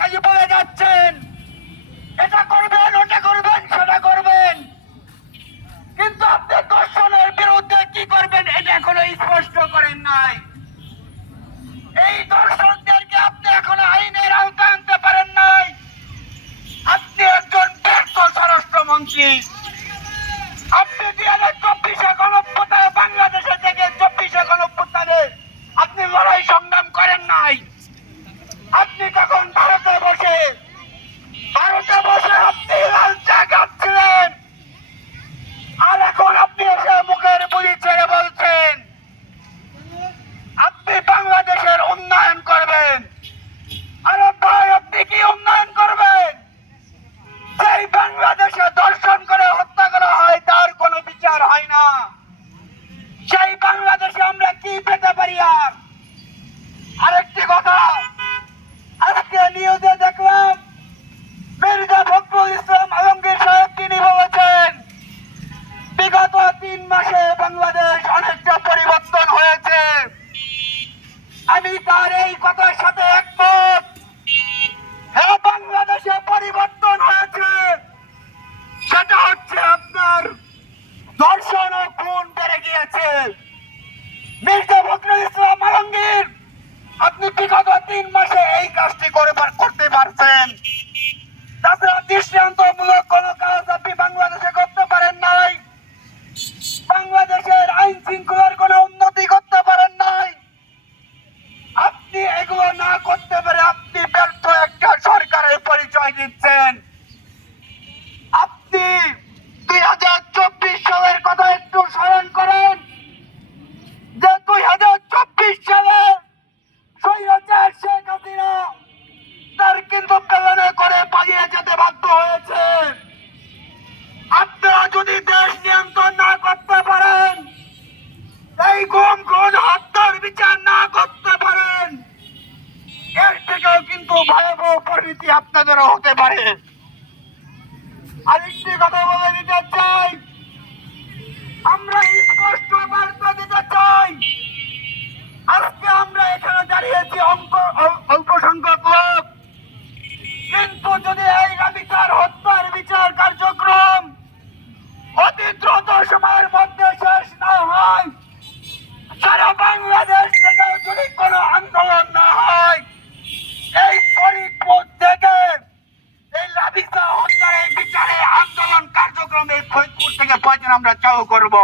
খালি বলে যাচ্ছেন এটা করবেন, ওটা করবেন, সেটা করবেন, কিন্তু আপনি দর্শনের বিরুদ্ধে কি করবেন এটা এখনো স্পষ্ট করেন নাই। এই দর্শকদেরকে আপনি এখনো আইনের আওতায় আনতে পারেন নাই। আপনি একজন ব্যর্থ স্বরাষ্ট্রমন্ত্রী। আপনি 2024 গণঅভ্যুত্থানে বাংলাদেশে থেকে 24 গণঅভ্যুত্থানে আপনি লড়াই সংগ্রাম করেন নাই। আপনি তখন ভারতে বসে আপনি লাল চা খাচ্ছিলেন, আর এখন আপনি এসে মুখের বুলি ছেড়ে বলছেন আপনি বাংলাদেশের উন্নয়ন করবেন। আরে ভাই, আপনি কি উন্নয়ন করবেন? সেই বাংলাদেশে দর্শন করে হত্যা করা হয় তার কোনো বিচার হয় না। সেই বাংলাদেশে আমরা কি পেতে পারি? আর আরেকটি কথা, আজকে নিউজে দেখলাম মির্জা ফখরুল ইসলাম আলমগীর সাহেব তিনি বলেছেন বিগত 3 মাসে বাংলাদেশ অনেকটা পরিবর্তন হয়েছে। আমি তার এই কথার সাথে একমত। হ্যাঁ, বাংলাদেশে পরিবর্তন হয়েছে, সেটা হচ্ছে আপনার ধর্ষণ ও খুন বেড়ে গিয়েছে। মির্জা ফখরুল ইসলাম আলমগীর, আপনি বিগত 3 মাসে এই কাজটি করতে পারছেন। তাছাড়া দৃষ্টান্তমূলক কোন কাজ আপনি বাংলাদেশে করতে পারেন নাই। বাংলাদেশের আইন শৃঙ্খলার কোন উন্নতি করতে পারেন নাই। আপনি এগুলো না করতে পারে আপনি ব্যর্থ একটা সরকারের পরিচয় দিচ্ছেন। আপনি 2024 সালের কথা একটু স্মরণ করেন যে 2024 সালে স্বৈরাচার শেখ হাসিনা তার কিন্তু প্রেরণা করে পালিয়ে যেতে বাধ্য হয়েছে। আপনারা যদি দেশ নিয়ন্ত্রণ না করতে পারেন, এই গুম খুন হত্যার বিচার না করতে পারেন, এর থেকেও কিন্তু ভয়াবহ পরিণতি আপনাদেরও হতে পারে। আরেকটি কথা বলে দিতে চাই, আমরা স্পষ্ট বার্তা দিতে চাই। আজকে আমরা এখানে দাঁড়িয়েছি অল্প সংখ্যক লোক, কিন্তু যদি এই রাবিকার হত্যার বিচার কার্যক্রম অতি দ্রুত সময়ের মধ্যে শেষ না হয়, সারা বাংলাদেশ থেকে যদি কোনো আন্দোলন না হয়, এই ফরিদপুর থেকে এই রাবিকা হত্যার বিচারে আন্দোলন কার্যক্রমে ফরিদপুর থেকে আমরা চালু করব।